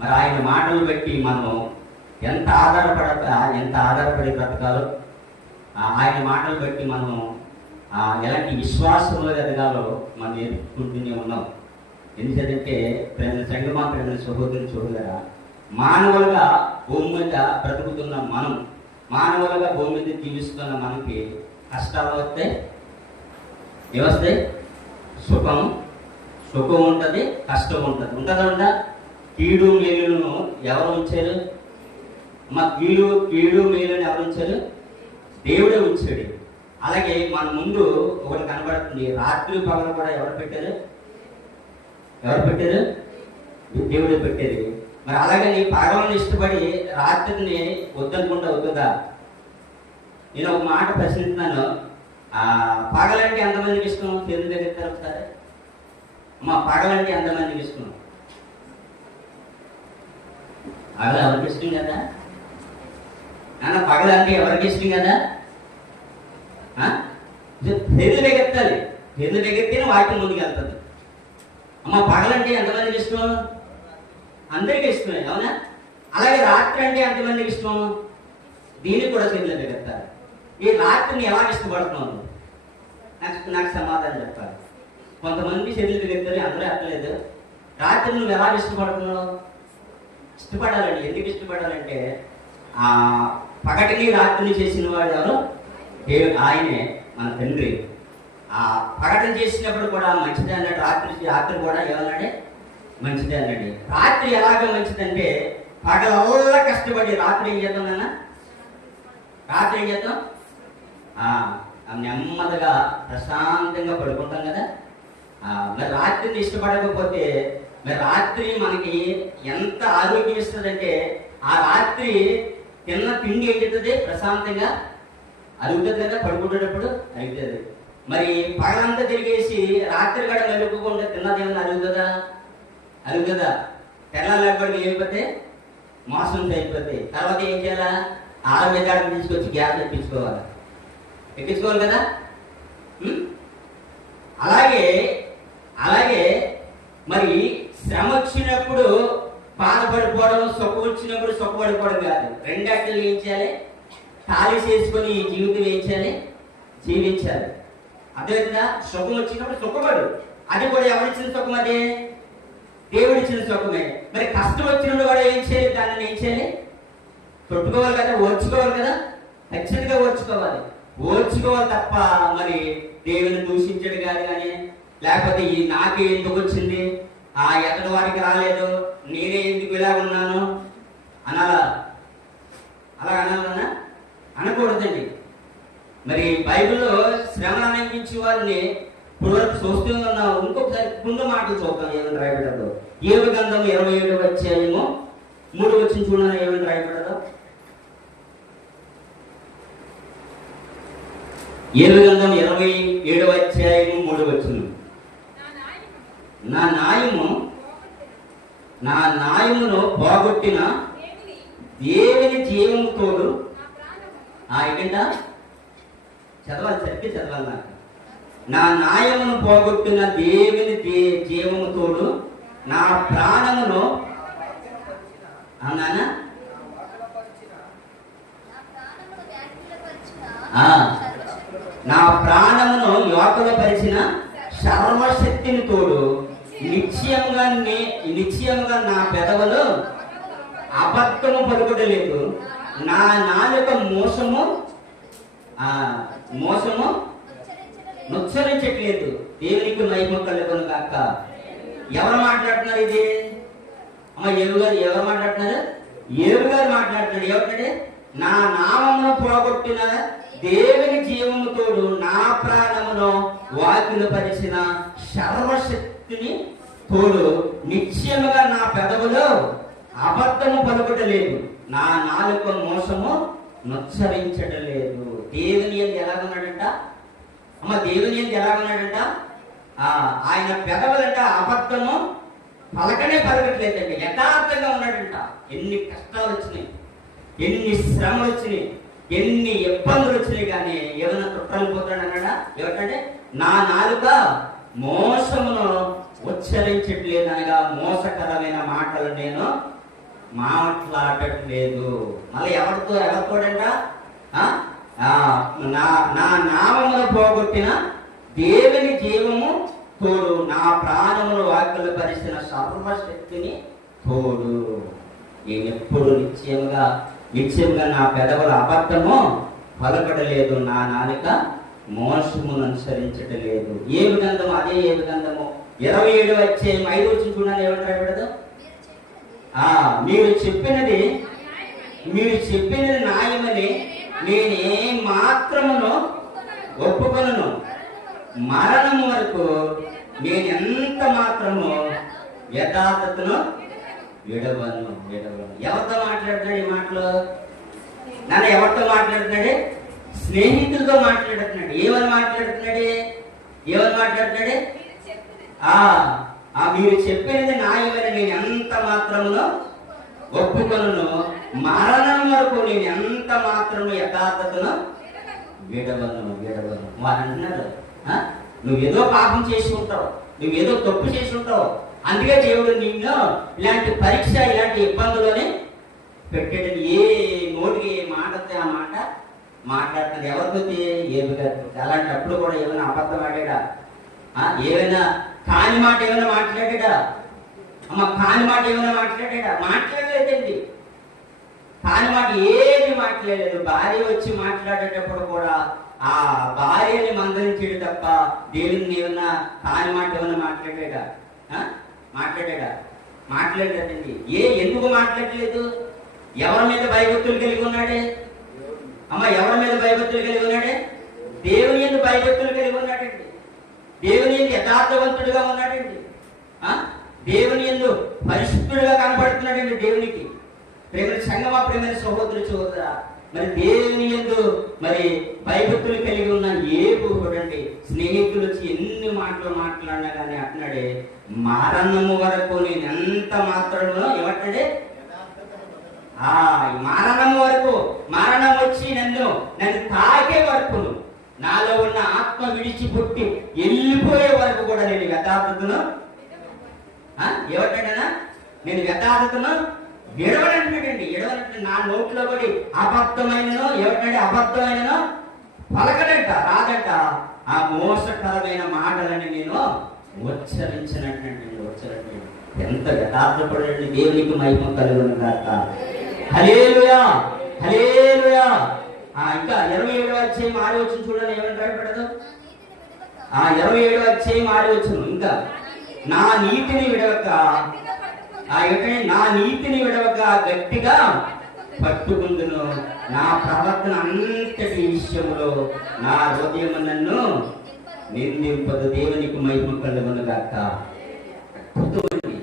మరి ఆయన మాటలు బట్టి మనం ఎంత ఆధారపడి బ్రతకాలో, ఆయన మాటలు బట్టి మనం ఎలాంటి విశ్వాసంలో ఎదగాలో మనం నేర్చుకుంటూనే ఉన్నాం. ఎందుకంటే సంగమా ప్రేమ సహోదరులారా, మానవులుగా భూమి మీద బ్రతుకుతున్న మనం, మానవులుగా భూమి మీద జీవిస్తున్న మనకి కష్టాలు వస్తాయి, ఏమొస్తాయి? సుఖం ఉంటుంది, కష్టం ఉంటుంది. ఉంటుందా? కీడు మేలును ఎవరు ఉంచారు? కీడు మేలును ఎవరు ఉంచారు? దేవుడే ఉంచాడు. అలాగే మన ముందు ఒకటి కనబడుతుంది, రాత్రి పగలు కూడా ఎవరు పెట్టారు? దేవుడే పెట్టేది. మరి అలాగని పగలను ఇష్టపడి రాత్రిని వద్దనుకుంటా వద్దుదా? నేను ఒక మాట ప్రశ్నిస్తున్నాను, పగలంటే ఎంతమందికి ఇష్టం? దేవుని దగ్గర తెలుపుతారా? పగలంటే ఎంతమందికి ఇష్టం? పగలు ఎవరికి ఇష్టం కదా నాన్న? పగలంటే ఎవరికి ఇష్టం కదా? పేర్లు దగ్గెత్తాలి, పేర్లు దగ్గెత్తిన వాక్యం ముందుకు వెళ్తుంది. పగలంటే ఎంతమందికి ఇష్టం? అందరికీ ఇష్టమే, అవునా? అలాగే రాత్రి అంటే ఎంతమందికి ఇష్టం? దీనికి కూడా పేర్లు దగ్గెత్తాలి. ఈ రాత్రిని ఎలా ఇష్టపడుతున్నాను? నాకు సమాధానం చెప్పాలి. కొంతమంది శరీరం దగ్గర అందరూ ఎక్కలేదు. రాత్రి నువ్వు ఎలా ఇష్టపడుతున్నావు? ఇష్టపడాలండి. ఎందుకు ఇష్టపడాలంటే పగటిని రాత్రిని చేసిన వాడు ఎవరు? దేవుడు, ఆయనే మన తండ్రి. పగటిని చేసినప్పుడు కూడా మంచిదే అన్నాడు, రాత్రి కూడా ఏమన్నాడే? మంచిదే అన్నాడు. రాత్రి ఎలాగ మంచిదంటే పగలల్లా కష్టపడి రాత్రి ఏం చేద్దాం నాన్న? రాత్రి ఏం చేద్దాం? నెమ్మదిగా ప్రశాంతంగా పడుకుంటాం కదా. మరి రాత్రిని ఇష్టపడకపోతే మరి రాత్రి మనకి ఎంత ఆరోగ్యం ఇస్తుందంటే, ఆ రాత్రి తిన్న తిండి ఏం చేస్తుంది? ప్రశాంతంగా అరుగుతుంది కదా, పడుకుంటేటప్పుడు అరుగుతుంది. మరి పగలంతా తిరిగేసి రాత్రి కూడా మెలుగుకుండా తిన్నది ఏమన్నా అరుగుతుందా? తెల్లారి లేకపోతే మోసం అయిపోతాయి. తర్వాత ఏం చేయాలా? ఆరోగ్యాన్ని తీసుకొచ్చి గ్యాస్ ఎక్కించుకోవాలి కదా. అలాగే మరి శ్రమ వచ్చినప్పుడు బాధపడిపోవడం, సుఖం వచ్చినప్పుడు సుఖపడిపోవడం కాదు. రెండాటిని ఏం చేయాలి? ఖాళీ చేసుకొని ఈ జీవితం ఏం చేయాలి? జీవించాలి. అదేవిధంగా సుఖం వచ్చినప్పుడు సుఖపడు. అది కూడా ఎవరిచ్చిన సుఖం? అదే దేవుడిచ్చిన సుఖమే. మరి కష్టం వచ్చినప్పుడు కూడా ఏం చేయాలి? దానిని ఏం చేయాలి? తొట్టుకోవాలి కదా, ఓర్చుకోవాలి కదా. ఖచ్చితంగా ఓర్చుకోవాలి తప్ప మరి దేవుని దూషించడు కాదు. కానీ లేకపోతే ఈ నాకే ఎందుకు వచ్చింది, ఎక్కడి వారికి రాలేదు, నేనే ఎందుకు ఇలా ఉన్నాను అనాలా? అలా అనాలన్నా? అనకూడదండి. మరి బైబిల్లో శ్రమను అనిపించే వారిని ఇప్పుడు వరకు చూస్తూ ఉన్నాం. ఇంకొకసారి ముందు మాటలు చూద్దాం. ఏమని రాయబడ్డదో? 7 గ్రంథం 27వ అధ్యాయము 3 వచ్చిన చూడండి. ఏమని రాయబడ్డదో? 7 గ్రంథం 27వ అధ్యాయము 3 వచ్చిన, నా న్యాయమును పోగొట్టిన దేవుని జీవము తోడు. ఏంట చదవాలి, సరిగ్గా చదవాలి. నాకు నా న్యాయమును పోగొట్టిన దేవుని జీవము తోడు నా ప్రాణమును అన్నానా నా ప్రాణమును యోకలపరిచిన సర్వశక్తిని తోడు నిశ్చయంగా నా పెదవులు అబద్ధము పలుకుటలేదు, నా నాలుక మోసము నుచ్చరించట్లేదు. దేవునికి మహిమ కలుగును గాక. ఎవరు మాట్లాడుతున్నారు? ఇది ఎవరు మాట్లాడుతున్నారు? ఏవు గారు మాట్లాడుతున్నాడు. ఏమంటే, నా నామమును పోగొట్టిన దేవుని జీవము తోడు నా ప్రాణమును వాకిలు పరిచిన సర్వశక్తిని తోడు నిశ్చయముగా నా పెదవులు అబద్ధము పలుకుటలేదు, నా నాలుక మోసము నుచ్చరించటలేదు. దేవుని యందు ఎలాగున్నాడంట? దేవుని యందు ఎలాగున్నాడంట? ఆయన పెదవులంట అబద్ధము పలకట్లేదండి, యథార్థంగా ఉన్నాడంట. ఎన్ని కష్టాలు వచ్చినాయి, ఎన్ని శ్రమలు వచ్చినాయి, ఎన్ని ఇబ్బందులు వచ్చినాయి, కానీ ఏమైనా చుట్టాలిపోతాడు అన్నాడా? ఏమిటంటే, నా నాలుక మోసమును ఉచ్చరించట్లేదు అనగా మోసకరమైన మాటలు నేను మాట్లాడట్లేదు. మళ్ళీ ఎవరితోడంట? నా నామమును పోగొట్టిన దేవుని జీవము తోడు, నా ప్రాణమును వాక్యలు పరిచిన సర్వశక్తిని తోడు. నేనెప్పుడు నిశ్చయముగా నా పెదవుల అబద్ధము పలకడలేదు, నా నాలుక మోసమును అనుసరించటలేదు. ఏ గ్రంథము? అదే ఏ గ్రంథము? 27 వచ్చే 5 వచ్చి చూడండి. ఏమంటాడు? మీరు చెప్పినది న్యాయమని నేనే మాత్రమును ఒప్పుకొనను, మరణము వరకు నేను ఎంత మాత్రము యథార్థతను విడవను. ఎవరితో మాట్లాడుతున్నాడు ఈ మాటలు? నాన్న ఎవరితో మాట్లాడుతున్నాడు? స్నేహితులతో మాట్లాడుతున్నాడు. ఏమని మాట్లాడుతున్నాడు? మీరు చెప్పినది న్యాయమని నేను ఎంత మాత్రమును ఒప్పుకొనను, మరణం వరకు నేను ఎంత మాత్రము యథార్థతను విడవను. వారు అంటున్నారు, నువ్వేదో పాపం చేసి ఉంటావు, నువ్వేదో తప్పు చేసి ఉంటావు, అందుకే దేవుడు నిన్ను ఇలాంటి పరీక్ష, ఇలాంటి ఇబ్బందులోనే పెట్టాడు. ఏ నోటికి ఏ మాటతో ఆ మాట మాట్లాడుతుంది. ఎవరితో? ఏమి కాదు. అలాంటప్పుడు కూడా ఏమైనా అబద్ధం ఆడాడా? ఏమైనా కాని మాట ఏమైనా మాట్లాడా? కాని మాట ఏమైనా మాట్లాడా? మాట్లాడలేదండి. కాని మాట ఏమి మాట్లాడలేదు. భార్య వచ్చి మాట్లాడేటప్పుడు కూడా ఆ భార్యని మందలించాడు తప్ప దేవుని ఏమన్నా కాని మాట ఏమైనా మాట్లాడా? మాట్లాడలేదండి. ఎందుకు మాట్లాడలేదు? ఎవరి మీద భయభక్తులు కలిగి ఉన్నాడే? ఎవరి మీద భయభక్తులు కలిగి ఉన్నాడే? దేవుని యందు భయభక్తులు కలిగి ఉన్నాడండి. దేవుని యందు యథార్థవంతుడిగా ఉన్నాడండి. దేవుని యందు పరిశుద్ధుడిగా కనపడుతున్నాడండి దేవునికి. ప్రేమ సంగమా, ప్రేమ సహోదరు సహోదరా, మరి దేవుని యందు మరి భయభక్తులు కలిగి ఉన్న చూడండి, స్నేహితులు వచ్చి ఎన్ని మాటలు మాట్లాడినా కానీ అంటున్నాడే, మరణము వరకు నేను ఎంత మాత్రమో ఏమంటాడే? మరణం వరకు, మరణం వచ్చి నన్ను తాకే వరకు, నాలో ఉన్న ఆత్మ విడిచి పుట్టి వెళ్ళిపోయే వరకు కూడా నేను యథార్థతను ఏమంటాడనా? నేను యథార్థతను విడవడంటాడండి. ఎడవనంటే నా నోట్లో పడి అబద్ధమైనను అబద్ధమైనను పలకడంట, రాదంట. ఆ మోసకరమైన మాటలని నేను ఉచ్చరించినట్టు. ఎంత యథార్థపడండి. దేవునికి మహిమ కలుగును గాక. హల్లెలూయా, హల్లెలూయా. ఇంకా 27వ అధ్యాయం 6వ వచనం చూడండి. ఏమని రాయబడదు? 27వ అధ్యాయం 6వ వచనం, ఇంకా నా నీతిని విడవక గట్టిగా పట్టుకుందును, నా ప్రవర్తన అంతటి విషయంలో నా హృదయం నన్ను నిందింపదు. దేవునికి మహిమ కలుగును గాక. అద్భుతమైనది.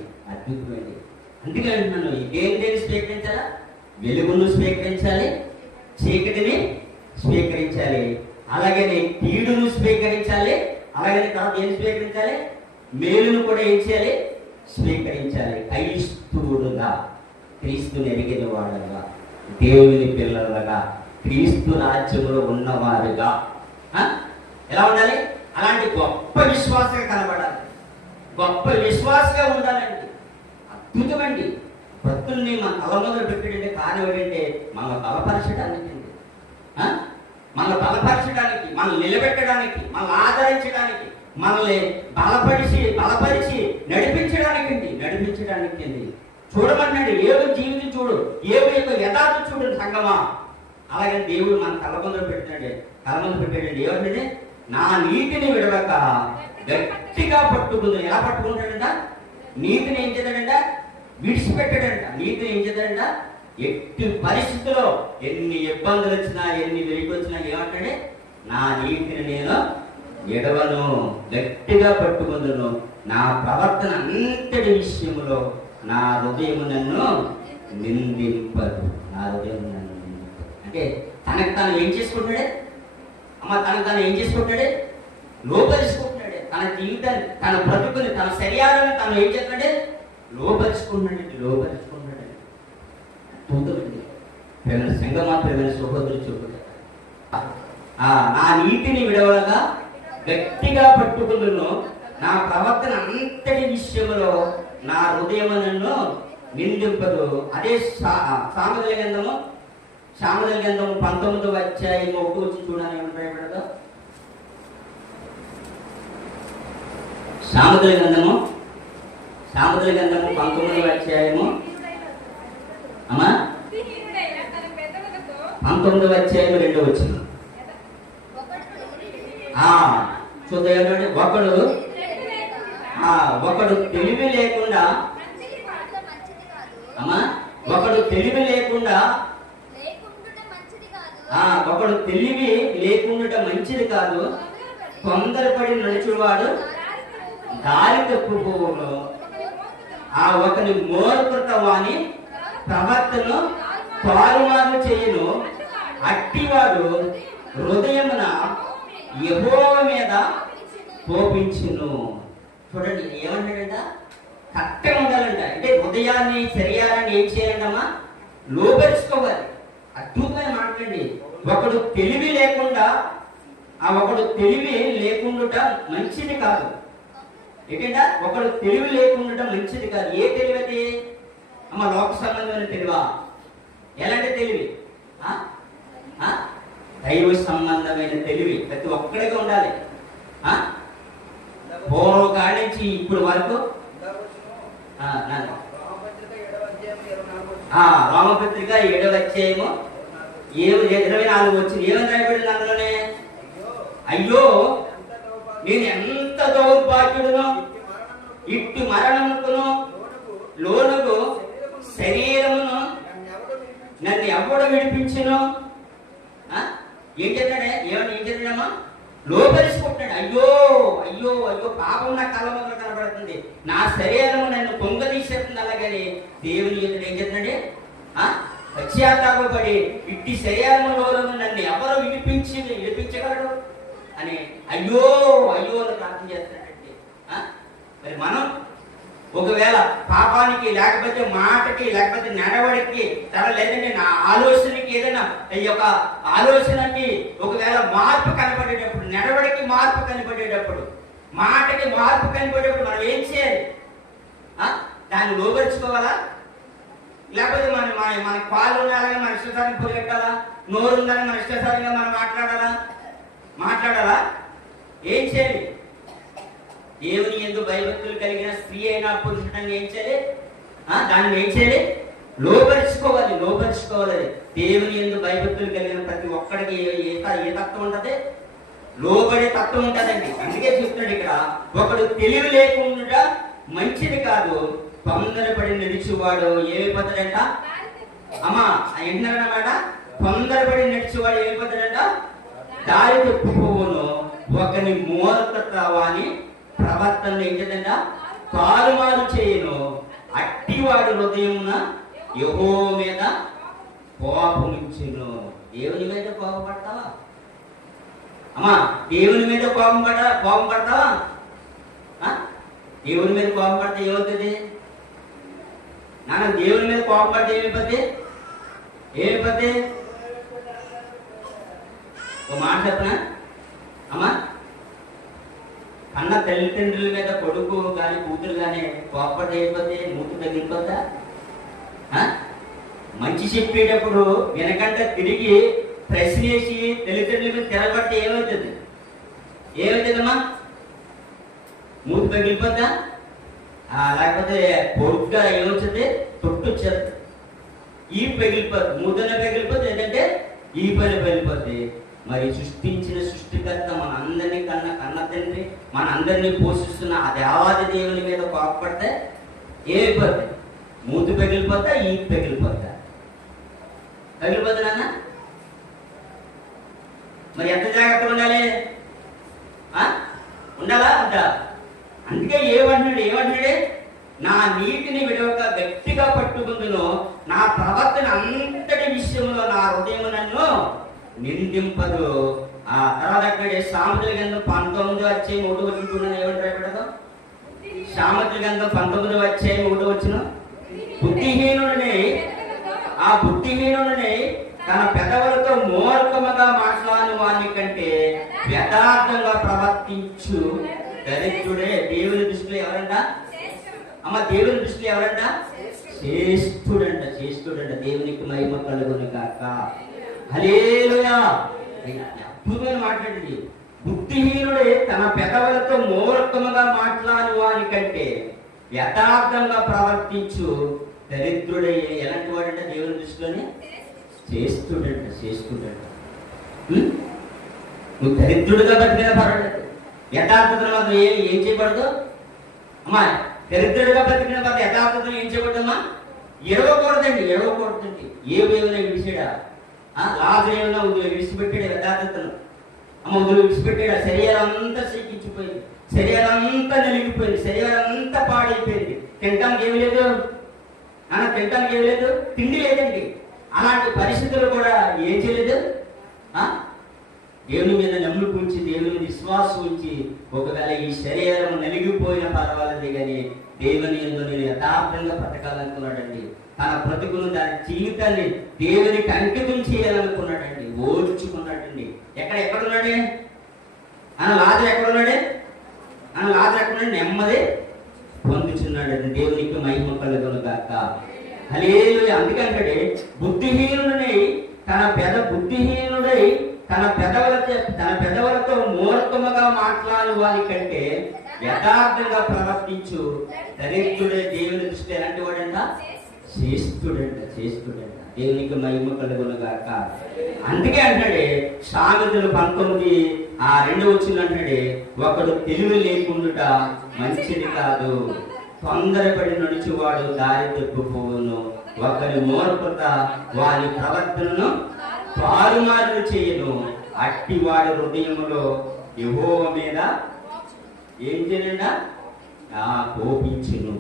అందుకే అంటున్నాను, దేని స్వీకరించాలా? వెలుగును స్వీకరించాలి, చీకటిని స్వీకరించాలి, అలాగే కీడును స్వీకరించాలి, అలాగే తర్వాత ఏం స్వీకరించాలి? మేలును కూడా ఏం చేయాలి? స్వీకరించాలి. క్రైస్తవుడుగా, క్రీస్తుని ఎరిగిన వాడుగా, దేవుని పిల్లలుగా, క్రీస్తు రాజ్యంలో ఉన్నవారుగా ఎలా ఉండాలి? అలాంటి గొప్ప విశ్వాసంగా కనబడాలి, గొప్ప విశ్వాసంగా ఉండాలండి. అద్భుతమండి. భక్తుల్ని మన తల మొదలు పెట్టాడంటే కారణం ఏంటంటే మనల్ని బలపరచడానికి, మనల్ని నిలబెట్టడానికి, మనల్ని ఆదరించడానికి, మనల్ని బలపరిచి నడిపించడానికి చూడమన్నాడు. ఏడు జీవితం చూడు, ఏడు యొక్క యథార్థం చూడు సంగమా. అలాగే దేవుడు మన కళ్ళ ముందు పెట్టాడు. ఏమంటే నా నీతిని విడవక గట్టిగా పట్టుకుంది. ఎలా పట్టుకుంటాడంట? నీతిని ఏం చేద్దాడంట? విడిచిపెట్టాడంట. నీతిని ఏం చేద్దాడంట? ఎట్టి పరిస్థితుల్లో ఎన్ని ఇబ్బందులు వచ్చినా, ఎన్ని వెలికి వచ్చినా ఏమంటాడే? నా నీతిని నేను విడవను, గట్టిగా పట్టుకుందును, నా ప్రవర్తన అంతటి విషయంలో నా హృదయం నన్ను నిందింపదు. నా హృదయం నన్ను నిందింపదు అంటే తనకు తాను ఏం చేసుకుంటాడే? తనకు తాను ఏం చేసుకుంటాడే? లోపరుచుకుంటున్నాడే. తన జీవితాన్ని, తన బ్రతుకుని, తన శరీరాన్ని తను ఏం చేస్తాడే? లోపరుచుకుంటున్నాడండి. చూద్దామండి ప్రేమ సంగమా, ప్రేమ సహోదరు చూపుతాడు. నా నీతిని విడవగా గట్టిగా పట్టుకుందును, నా ప్రవర్తన అంతటి విషయంలో నా హృదయం నన్ను నిందింపదు. అదే సామెతల గ్రంథము 19వ అధ్యాయం 1 వచ్చి చూడాలని ఏమంటాడు? సామెతల గ్రంథము 19వ అధ్యాయము అమ్మా 19వ అధ్యాయం 2వ వచనం. చూద్దాం. ఒకడు తెలివి లేకుండా అమ్మా ఒకడు తెలివి లేకుండా ఒకడు తెలివి లేకుండా మంచిది కాదు. తొందరపడి నడుచువాడు దారి తప్పుకోవును. ఒకని మూర్ఖత వాని ప్రవర్తన తారుమారు చేయును. అట్టివాడు హృదయమున యెహోవా మీద కోపించును. చూడండి ఏమంటాడంట? కరెక్ట్గా ఉండాలంట. అంటే హృదయాన్ని శరీరాన్ని ఏం చేయాలంటమ్మా? లోపరుచుకోవాలి. అద్భుతమైన మాట్లాడండి. ఒకడు తెలివి లేకుండా మంచిది కాదు. ఏంటంట? ఒకడు తెలివి లేకుండా మంచిది కాదు. ఏ తెలివి అది అమ్మ? లోక సంబంధమైన తెలివా? ఎలాంటి తెలివి? దైవ సంబంధమైన తెలివి ప్రతి ఒక్కడిగా ఉండాలి. పూర్వకాడి నుంచి ఇప్పుడు వరకు రోమపత్రిక 7వ అధ్యాయము 24 వచ్చింది. ఏమని రాయబడింది అందులోనే? అయ్యో నేను ఎంత దౌర్భాగ్యుడును, ఇట్టి మరణమును లోనుకు శరీరమును నన్ను ఎవడు విడిపించును. ఏం చేస్తాడే? ఏం చేస్తాడమ్మా? లోపరుచుకుంటాడు. అయ్యో అయ్యో అయ్యో పాపం నా కళ్ళ ముందు కనబడుతుంది, నా శరీరము నన్ను పొంగదీసేస్తుంది. అలాగని దేవుని ఎదురు ఏం చేస్తున్నాడే? పశ్చాత్తాపడి ఇట్టి శరీరములో నన్ను ఎవరు విడిపించగలడు అని అయ్యో అయ్యో అని ప్రార్థన చేస్తున్నాడండి. మరి మనం ఒకవేళ పాపానికి లేకపోతే మాటకి లేకపోతే నడవడికి లేదంటే నా ఆలోచనకి ఏదైనా ఈ యొక్క ఆలోచనకి ఒకవేళ మార్పు కనపడేటప్పుడు, నడవడికి మార్పు కనపడేటప్పుడు, మాటకి మార్పు కనపడేటప్పుడు మనం ఏం చేయాలి? దాన్ని లోపరుచుకోవాలా? లేకపోతే మన పాలు ఉండాలని మన ఇష్టసారిగా పొరిగెట్టాలా? నోరు ఉండాలని మన ఇష్టసారిగా మనం మాట్లాడాలా? ఏం చేయాలి? దేవుని యందు భయభక్తులు కలిగిన స్త్రీ అయినా పురుషుడని ఏం చేయాలి? దాన్ని ఏం చేయాలి? లోపరుచుకోవాలి. దేవుని యందు భయభక్తులు కలిగిన ప్రతి ఒక్కడికి ఏ తత్వం ఉంటది? లోబడే తత్వం ఉంటదండి. అందుకే చెప్తున్నాడు ఇక్కడ, ఒకడు తెలివి లేకుండా మంచిది కాదు, తొందరపడి నడిచేవాడు ఏమైపోతాడంట? అమ్మా ఏంటన్నమాట? తొందరపడి నడిచేవాడు ఏమైపోతాడంట? దారి తప్పిపోవును. ఒకని మూర్ఖత వాని ప్రవర్తన ఏం చేద్దంట? తారుమారు చేయను. అట్టివాడు హృదయమున యెహోవా మీద కోపముంచును. దేవుని మీద కోపపడతావా అమ్మా? దేవుని మీద కోపం పడతావా? దేవుని మీద కోపం పడితే ఏమవుతుంది నాన్న? దేవుని మీద కోపం పడితే ఏమైపోద్ది? ఒక మాట చెప్పనా అమ్మా? అన్న తల్లిదండ్రుల మీద కొడుకు కానీ కూతురు కానీ కోపపడితే అయిపోతే మూతి తగిలిపోద్దా? మంచి చెప్పేటప్పుడు వెనకంట తిరిగి ప్రశ్న వేసి తల్లిదండ్రుల మీద తిరగబడితే ఏమవుతుందమ్మా? మూతి పగిలిపోద్దా? లేకపోతే పొడుగ్గా ఏమవుతుంది? తొట్టు వచ్చేది, ఈ పగిలిపోద్ది, మూతన పగిలిపోద్ది, ఏంటంటే ఈ పని పగిలిపోద్ది. మరి సృష్టించిన సృష్టికర్త మన అందరినీ కన్న తండ్రి మన అందరినీ పోషిస్తున్న ఆ దేవాది దేవుని మీద కోపపడితే ఏమైపోద్ది? మూతి పగిలిపోతా, ఈ పగిలిపోతా? పగిలిపోతున్నా? మరి ఎంత జాగ్రత్తగా ఉండాలా? అందుకే ఏమంటున్నాడే? నా నీతిని విడవక గట్టిగా పట్టుకుందును, నా ప్రవర్తన అంతటి విషయంలో నా హృదయం నన్ను నిందింపదు. ఆ తర్వాత సామెతల గ్రంథం 19వ అధ్యాయం 1వ వచనం ఏమంటారు? సామెతల గ్రంథం 19వ అధ్యాయం 1వ వచనం, బుద్ధిహీనుడిని తన పెదవులతో మూర్ఖముగా మాట్లాడిన వాని కంటే యథార్థంగా ప్రవర్తించు దరిద్రుడే దేవుని దృష్టిలో ఎవరంట? అమ్మ దేవుని దృష్టిలో ఎవరంట? చేస్తుడంట. దేవునికి మహిమ కలుగును గాక. హల్లెలూయా. అద్భుతమైన మాట్లాడండి. బుద్ధిహీనుడే తన పెదవులతో మూర్ఖముగా మాట్లాడు వారి కంటే యథార్థంగా ప్రవర్తించు దరిద్రుడే. ఎలాంటి వాడంటే దేవుని దృష్టిలోనే చేస్తుడంట. నువ్వు దరిద్రుడిగా బతికినా పర్వాలేదు, యథార్థతను మాత్రం ఏం చేయకూడదు అమ్మా. దరిద్రుడిగా బతికిన మాత్రం యథార్థతను ఏం చేయకూడదమ్మా? ఎడవకూడదండి. ఏమైనా విడిచాడా? లాజరు ఏమైనా విడిచిపెట్టాడు యథార్థతను? అమ్మ విడిచిపెట్టాడు. శరీరం అంతా శీకించిపోయింది, శరీరం అంతా నలిగిపోయింది, శరీరం అంతా పాడైపోయింది. తినటానికి ఏమి లేదు, తిండి లేదండి. అలాంటి పరిస్థితులు కూడా ఏం చేయలేదు. దేవుని మీద నమ్మిక ఉంచి, దేవుని మీద విశ్వాసం ఉంచి, ఒకవేళ ఈ శరీరం నలిగిపోయిన పర్వాలేదు కానీ దేవుని యందు నేను యథార్థంగా బ్రతకాలనుకున్నాడండి. తన బ్రతుకును, దాని జీవితాన్ని దేవునికి అంకితం చేయాలనుకున్నాడండి. ఓర్చుకున్నాడండి. ఎక్కడున్నాడే లాజరు ఎక్కడున్నాడే? నెమ్మది పొందుచున్నాడండి. దేవునికి మహిమ కలుగును గాక. హల్లెలూయా. అందుకంటే బుద్ధిహీనుడై తన పెదవులతో మూర్ఖముగా మాట్లాడు వారి కంటే యథార్థంగా ప్రవర్తించు దరిద్రుడే దేవుని దృష్టి ఎలాంటి వాడంట? చేస్తుడంట. దేవునికి మహిమ కలుగును గాక. అందుకే అంటాడే సామెతలు 19:2 అంటాడే, ఒకడు తెలివి లేకుండా మంచిది కాదు, తొందరపడి నడుచువాడు దారి తప్పిపోవును, ఒకరి మూర్ఖత వారి ప్రవర్తనను తారుమారు చేయను, అట్టివాడి హృదయములో యెహోవా మీద ఏం చేయనండా? కోపించును.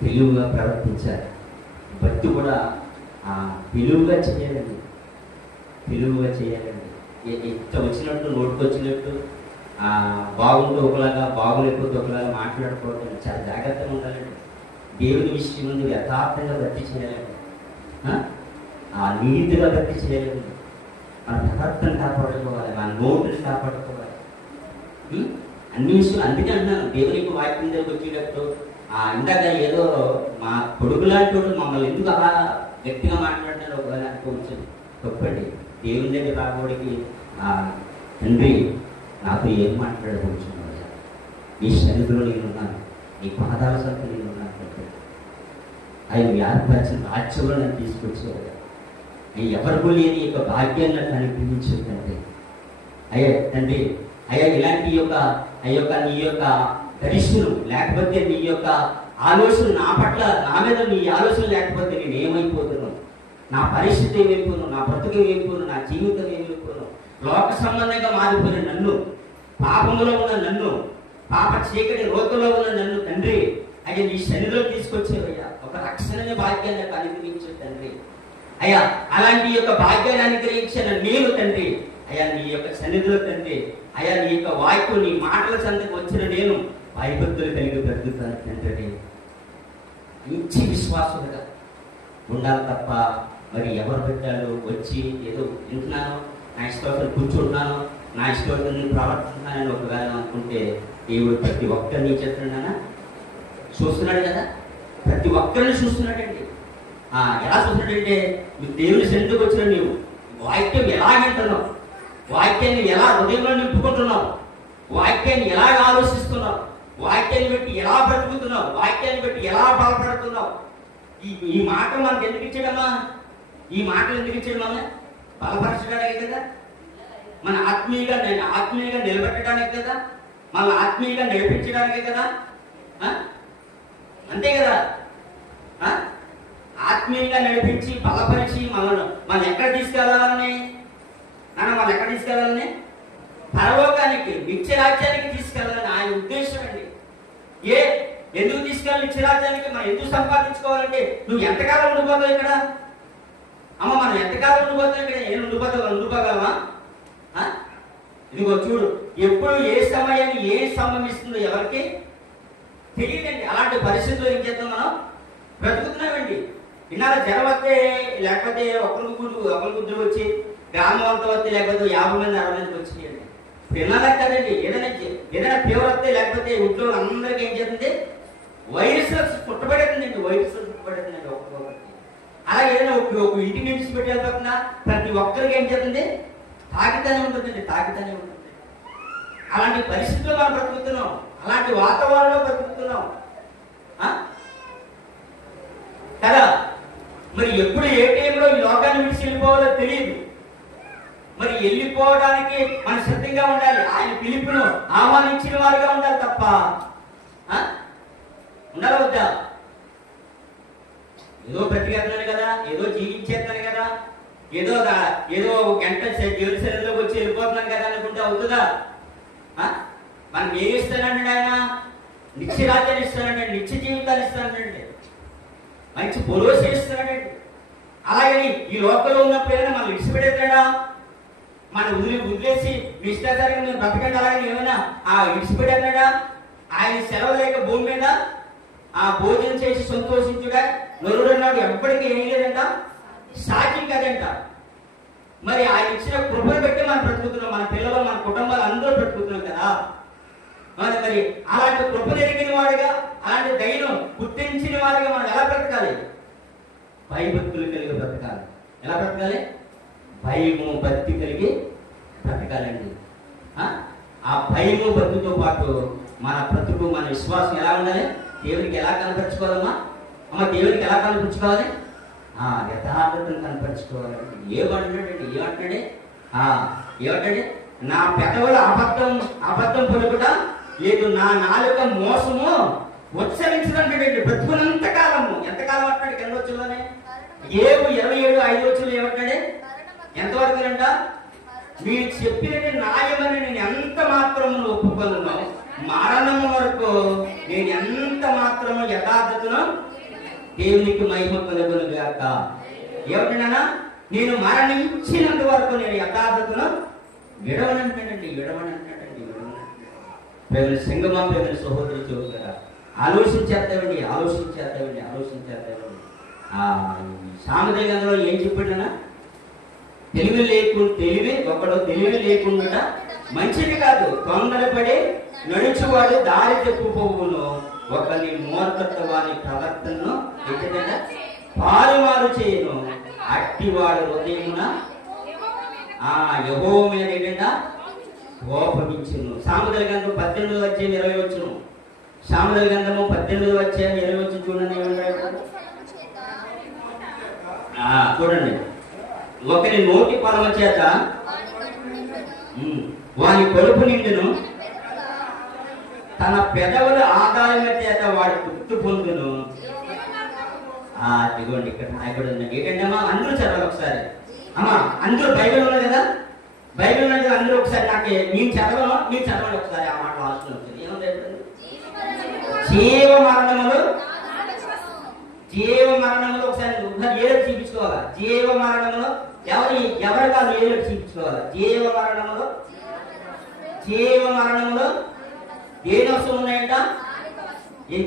తెలివిగా ప్రవర్తించాలి. భక్తి కూడా తెలివిగా చేయాలండి. ఎంత వచ్చినట్టు నోటుకొచ్చినట్టు బాగుంటే ఒకలాగా, బాగులేకపోతే ఒకలాగా మాట్లాడుకోవడం చాలా జాగ్రత్తగా ఉండాలండి. దేవుని విషయం ముందు యథార్థంగా భక్తి చేయాలండి. నీతిగా భక్తి చేయాలండి. మన ప్రవర్తన కాపాడుకోవాలి, మన నోటుని కాపాడుకోవాలి, అన్ని విషయాలు. అందుకే అంటున్నాను, దేవునికి వాక్యం దగ్గరికి వచ్చేటప్పుడు ఇందాక ఏదో మా కొడుకు లాంటి వాడు మమ్మల్ని ఎందుకు అలా గట్టిగా మాట్లాడినారు ఒకవేళ అనుకోవచ్చు. తప్పండి. దేవుని దగ్గర రాబోడికి తండ్రి నాతో ఏం మాట్లాడవచ్చు, నీ సన్నిధిలో నేనున్నాను, నీ పాదాల సంత నేనున్నాను, ఆయన వ్యాధిపరిచిన రాజ్యంలో నన్ను తీసుకొచ్చేవాడు, ఎవరికూ లేని యొక్క భాగ్యాన్ని నాకు అనిపించిందంటే తండ్రి ఇలాంటి నీ యొక్క దర్శనం లేకపోతే నీ యొక్క ఆలోచన నా పట్ల, నా మీద నీ ఆలోచన లేకపోతే నేను ఏమైపోతున్నాను, నా పరిస్థితి ఏమైపోను, నా బ్రతుకు ఏమైపోను, నా జీవితం ఏమైపోను, లోక సంబంధంగా మారిపోయిన నన్ను, పాపములో ఉన్న నన్ను, పాప చీకటి రోగంలో ఉన్న నన్ను తండ్రి నీ సన్నిధిలో తీసుకొచ్చేవయ్యా. ఒక రక్షణని భాగ్యాన్ని నాకు అనుగ్రహించు తండ్రి. అలాంటి యొక్క భాగ్యాన్ని అనుగ్రహించిన నేను తండ్రి నీ యొక్క సన్నిధిలో తండ్రి నీ యొక్క వాక్కు, నీ మాటల సందకు వచ్చిన నేను భయభక్తులు కలిగి బ్రతుకుతాను తండ్రి. మంచి విశ్వాసులుగా ఉండాలి తప్ప మరి ఎవరు పెట్టాడు వచ్చి ఏదో వింటున్నాను, నా ఇష్టం కూర్చుంటున్నాను, నా ఇష్టం ప్రవర్తిస్తున్నానని ఒకవేళ అనుకుంటే దేవుడు ప్రతి ఒక్కరిని చేస్తున్నానా చూస్తున్నాడు కదా. ప్రతి ఒక్కరిని చూస్తున్నాడండి. ఎలా చూస్తున్నాడంటే నువ్వు దేవుని సన్నిధికి వచ్చిన నీవు వాక్యం ఎలా వింటున్నావు, వాక్యాన్ని ఎలా హృదయంలో నింపుకుంటున్నావు, వాక్యాన్ని ఎలా ఆలోచిస్తున్నావు, వాక్యాన్ని బట్టి ఎలా బ్రతుకుతున్నావు, వాక్యాన్ని బట్టి ఎలా బలపడుతున్నావు. ఈ మాట మనకు ఎందుకు ఇచ్చాడమ్మా? ఈ మాటలు ఎందుకు ఇచ్చాడు? మన బలపరచడానికి కదా, మన ఆత్మీయంగా నిలబెట్టడానికి కదా, మన ఆత్మీయంగా నడిపించడానికే కదా. అంతే కదా. ఆత్మీయంగా నడిపించి బలపరిచి మనం ఎక్కడ తీసుకెళ్ళాలని పరలోకానికి, నిత్య రాజ్యానికి తీసుకెళ్ళాలని ఆయన ఉద్దేశం అండి. ఎందుకు తీసుకెళ్ళాలి నిత్య రాజ్యానికి? మనం ఎందుకు సంపాదించుకోవాలంటే నువ్వు ఎంతకాలం ఉండిపోతావు ఇక్కడ? అమ్మ మనం ఎంతకాలం ఉండిపోతావు ఇక్కడ? ఏం ఉండిపోగలమా? ఇదిగో చూడు, ఎప్పుడు ఏ సమయాన్ని ఏ సంభవిస్తుందో ఎవరికి తెలియదండి. అలాంటి పరిస్థితుల్లో ఏం చేద్దాం, మనం బ్రతుకుతున్నామండి. ఇన్నాళ్ళ జనం వస్తే లేకపోతే ఒకరికి గుడ్లు వచ్చి గ్రామం అంతా వస్తే లేకపోతే 50 మంది 60 మందికి వచ్చినాయండి. పిల్లలకి కదండి, ఏదైనా ఫీవర్ వస్తే లేకపోతే ఇంట్లో అందరికీ ఏం చేస్తుంది, వైరస్ పుట్టబడుతుందండి, వైరస్ పుట్టబడుతుందండి ఒక్కొక్కరికి. అలా ఏదైనా ఒక ఇంటికి నుంచి పెట్టి వెళ్ళిపోతున్నా ప్రతి ఒక్కరికి ఏం చేస్తుంది? తాకితేనే ఉంటుందండి, తాకితేనే ఉంటుంది. అలాంటి పరిస్థితుల్లో మనం బ్రతుకుతున్నాం, అలాంటి వాతావరణంలో బ్రతుకుతున్నాం కదా. మరి ఎప్పుడు ఏ టైంలో ఈ లోకాన్ని విడిచి వెళ్ళిపోవాలో తెలియదు. మరి వెళ్ళిపోవడానికి మన సిద్ధంగా ఉండాలి. ఆయన పిలుపును ఆహ్వానించిన వారిగా ఉండాలి తప్ప ఉండాలి వద్దా? ఏదో బ్రతికేస్తున్నాను కదా, ఏదో జీవించేస్తున్నాను కదా, ఏదో గంట జీవితంలోకి వచ్చి వెళ్ళిపోతున్నాను కదా అనుకుంటే అవుతుందా? మనం ఏమి ఇస్తానండి? ఆయన నిత్య రాజ్యాన్ని ఇస్తానండి, నిత్య జీవితాలు ఇస్తానండి, మంచి భరోసా ఇస్తానండి. అలాగని ఈ లోకంలో ఉన్నప్పుడైనా మనం విడిచిపెడేస్తాడా? మన వదిలేసి మీ ఇష్టాచారంగా మీరు బ్రతకండి అలాగని ఏమైనా విడిచిపెట్టాడా? ఆయన సెలవు లేక భూమి మీద భోజనం చేసి సంతోషించుగా నరుడున్నాడు ఎప్పటికీ ఏం లేదంట, సాధ్యం కాదంట. మరి ఆయన ఇచ్చిన కృపను బట్టి మనం బ్రతుకుతున్నాం, మన పిల్లలు మన కుటుంబాలు అందరూ బ్రతుకుతున్నాం కదా. మరి అలాంటి కృప ఎరిగిన వాడిగా, అలాంటి దైవం గుర్తించిన వాడిగా మనం ఎలా బ్రతకాలి? భయభక్తులు కలిగి బ్రతకాలి. ఎలా బ్రతకాలి? భయము భక్తి కలిగి బ్రతకాలండి. ఆ భయము భక్తితో పాటు మన బ్రతుకు, మన విశ్వాసం ఎలా ఉండాలి? దేవునికి ఎలా కనపరుచుకోవాలమ్మా? దేవునికి ఎలా కనపరుచుకోవాలి? యథార్థతను కనపరుచుకోవాలండి. ఏమంటాడే? నా పెదవుల అబద్ధం పలుకుట లేదు, నా నాలుక మోసము ఉచ్చరించదంటాడండి. బ్రతుకునంత కాలము. ఎంతకాలం అంటాడు? కింద వచ్చులోనే 27:5 ఏమంటాడే? ఎంతవరకు అంట? మీరు చెప్పినట్టు న్యాయమని నేను ఎంత మాత్రము ఒప్పుకొను, మరణము వరకు నేను ఎంత మాత్రము యథార్థతను దేవునికి మహిమ కలుగును గాక. ఏమంటున్నానా? నేను మరణించినంత వరకు నేను యథార్థతను విడవనంటాడండి. ప్రేమ సంగమా, ప్రేమ సహోదరి చూస్తారా? ఆలోచించేద్దామండి. సామెతల గ్రంథంలో ఏం చెప్పాడన్నా? తెలివి లేకుండా మంచిది కాదు, తొందరపడి నడుచువాడు దారి తప్పిపోవును, ఒకని మూర్ఖత్వాన్ని ప్రవర్తనను ఏంటంటే పాలుమారు చేయను, అట్టివాడు హృదయమున యెహోవా మీద ఏంటంట కోపగించును. సామెతల గ్రంథం 18:20 సామెతల గ్రంథము 18:20 చూడండి. చూడండి, ఒకరి నోటి పరమ చేత వాని కడుపు నిండును, తన పెదవుల ఆదాయం చేత వాడి గుర్తు పొందును. ఇదిగోండి ఇక్కడ ఏంటంటే అమ్మా అందరూ చదవాలి ఒకసారి. అమ్మా అందరూ బైబిల్ ఉన్నది కదా, బైబిల్ ఉన్నది కదా, అందరూ ఒకసారి నాకు నేను చదవను, మీరు చదవండి ఒకసారి. ఆ మాట వాస్తవం వచ్చింది. ఏముంది? జీవ మరణములు ఒకసారి ఏడు చూపించుకోవాలా? జీవ మరణములు ఎవరు కాదు, ఏడు చూపించుకోవాలా? జీవ మరణములు దేని అవసరం ఉన్నాయంట?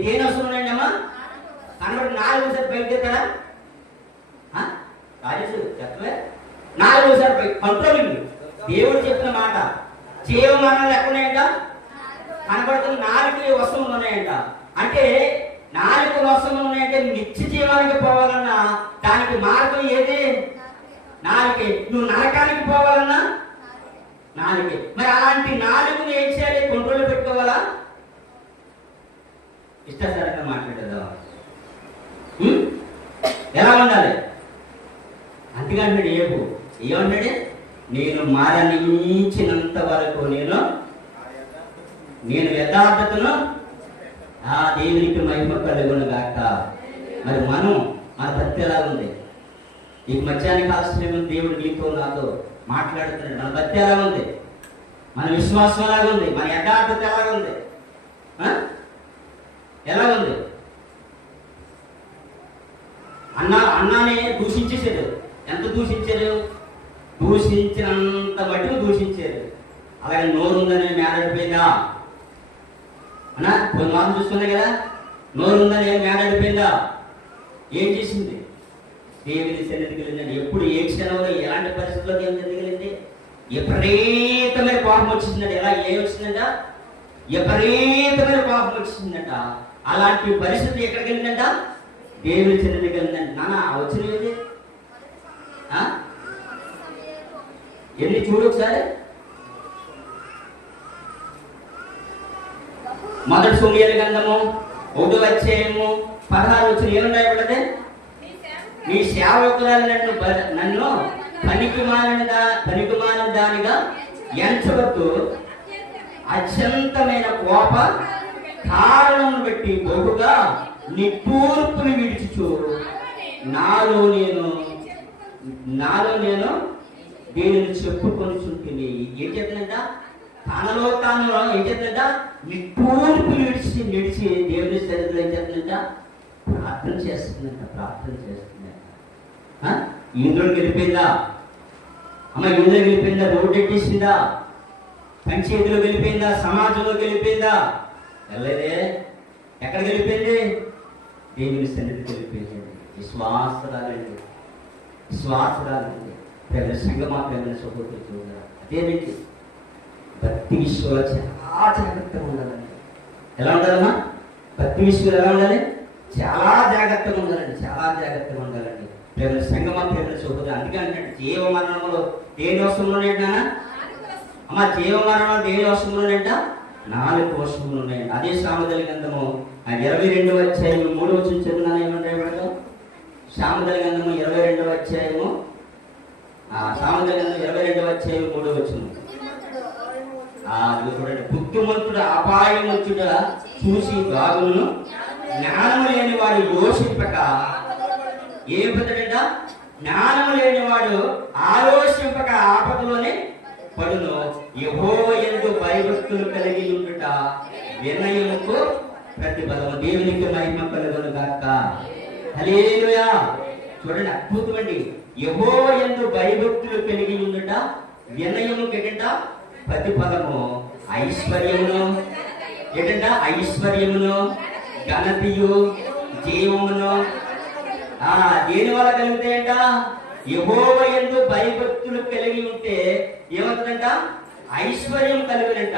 దేని అవసరం ఉన్నాయండి అమ్మా? కనబడి 4 సార్లు బయటకెళ్తారా? రాజేష్ చెప్పలే, 4 సార్లు కంట్రోలింగ్. దేవుడు చెప్పిన మాట. జీవ మరణాలు ఎక్కడ ఉన్నాయంట? కనబడుతున్న 4 వస్తువులు ఉన్నాయంట. అంటే 4 వస్తువులు ఉన్నాయంటే నిత్య జీవానికి పోవాలన్నా దానికి మార్గం ఏది? 4. నువ్వు నరకానికి పోవాలన్నా 4. మరి అలాంటి 4ను ఏం చేయాలి? కంట్రోల్ పెట్టుకోవాలా? ఇష్టాచారంగా మాట్లాడేదా? ఎలా ఉండాలి? అంతేగాంటాడు ఏమంటాడు? నేను మరణించినంత వరకు నేను యథార్థతను దేవునికి మహిమ కలుగును గాక. మరి మన భక్తి ఎలా ఉంది? ఈ మధ్యాహ్న కాలశ్రమం దేవుడు నీతో నాతో మాట్లాడుతున్నాడు. మన భక్తి ఎలా ఉంది? మన విశ్వాసం ఎలాగ ఉంది? మన యథార్థత ఎలాగ ఉంది? ఎలా ఉంది? అన్నానే దూషించేశారు. ఎంత దూషించారు? దూషించినంత మట్టుకు దూషించారు. అలాగే నోరు ఉందని మేడడిపోయిందా అన్నా? కొన్ని మాటలు చూస్తున్నాయి కదా, నోరు ఉందని మేడడిపోయిందా? ఏం చేసింది? దేవుని సన్నిధికి వెళ్ళిందండి. ఎప్పుడు ఏ క్షణంలో ఎలాంటి పరిస్థితుల్లో దేవుని సన్నిధికి వెళ్ళింది? విపరీతమైన కోపం వచ్చిందండి. ఎలా ఏం వచ్చిందంట? విపరీతమైన కోపం వచ్చిందంట. అలాంటి పరిస్థితి ఎక్కడికి వెళ్ళిందంట? దేవుని సన్నిధికి వెళ్ళిందంట. నాన్న వచ్చినది ఎన్ని చూడు ఒకసారి. మొదటి సమూయేలు గ్రంథము 1వ అధ్యాయము 16 వచ్చిన ఏమన్నా ఇవ్వడదే? నీ సేవకురాలు నన్ను పనికిమాలిన దానిగా ఎంచవద్దు, అత్యంతమైన కోప కారణం బట్టి బహుగా నిట్టూర్పుని విడిచుచు నాలో నేను దీనిని చెప్పుకొనిచుంటుంది. ఏం చెప్తుందంట? తనలో తాను ఏం చెప్తుందంట? నిట్టూర్పు నిడిచి దేవుని సన్నిధిలో ఏం చెప్తుందంట? ప్రార్థన చేస్తుందంట. ఇంద్రుడు గెలిపోయిందా? అమ్మ ఇంద్రుడు గెలిపోయిందా? రోడ్డు ఎట్టేసిందా? పంచాయతీలో గెలిపోయిందా? సమాజంలో గెలిపోయిందా? వెళ్ళలేదే. ఎక్కడ గెలిపోయింది? దేవుని సన్నిధి గెలిపోయింది. విశ్వాసరాలండి. ప్రజల సంగమా, ప్రజల సహోదరులు అదేనండి. భక్తి విషయంలో చాలా జాగ్రత్తగా ఉండాలండి. ఎలా ఉండాలమ్మా? భక్తి విషయంలో ఎలా ఉండాలి? చాలా జాగ్రత్తగా ఉండాలండి. ప్రజల సంగమా, ప్రజల సహోదరులు. అందుకే అంటే జీవ మరణంలో దేని వశంలోనేంటా అమ్మ? జీవ మరణంలో దేని వశంలోనేంట? 4 వశములు ఉన్నాయండి. అదే సామెతల గ్రంథము 22వ అధ్యాయము 3వ వచనం చదువునా ఏమంటారు మేడం? సామెతల గ్రంథము 22వ అధ్యాయము 3వ వచనం. చూడండి, బుద్ధిమంతుడు అపాయమంతుడ చూసి గాగులను, జ్ఞానము లేని వాడు యోచింపక ఏం పెద్దట? జ్ఞానము లేని వాడు ఆలోచింపక ఆపదలోనే పడును. యెహోవా యందు భయభక్తులు కలిగి ఉండుట వినయముకు ప్రతిఫలము. దేవునికి మహిమ కలుగును గాక. హల్లెలూయా. చూడండి, అద్భుతం అండి. యెహోవా యందు భయభక్తులు కలిగి ఉండుట వినయము కెటంట ప్రతిఫలము. ఐశ్వర్యమును ఘనతయు జీవమును దేని వల్ల కలుగుతాయంట? యెహోవా యందు భయభక్తులు కలిగి ఉంటే ఏమవుతుందంట? ఐశ్వర్యం కలుగునంట.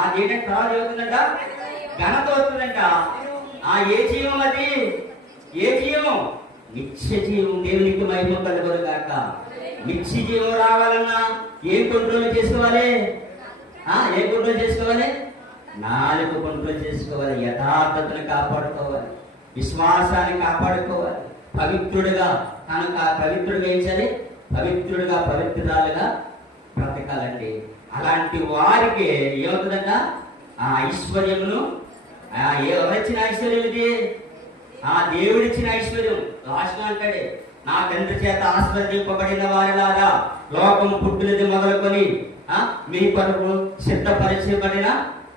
అదేంటంటే తర్వాత ఏమవుతుందంట? ఘనత అవుతుందంట. ఏ జీవం అది? ఏ జీవం? నిత్య జీవం. దేవునికి మహిమ కలుగును గాక. నిత్య జీవం రావాలన్నా ఏం కంట్రోల్ చేసుకోవాలి? ఏం కంట్రోల్ చేసుకోవాలి? 4 కంట్రోల్ చేసుకోవాలి. యథార్థతను కాపాడుకోవాలి, విశ్వాసాన్ని కాపాడుకోవాలి, పవిత్రుడిగా వేయించాలి, పవిత్రురాలుగా బ్రతకాలండి. అలాంటి వారికి ఏమవుతుందంట? ఐశ్వర్యమును ఎవరిచ్చిన ఐశ్వర్యం ఇది? దేవుడిచ్చిన ఐశ్వర్యం. రాష్ట్రం అంటాడే, నా తండ్రి చేత ఆశీర్వదింపబడిన వారిలాగా లోకం పుట్టినది మొదలుకొని మీ కొరకు సిద్ధపరచబడిన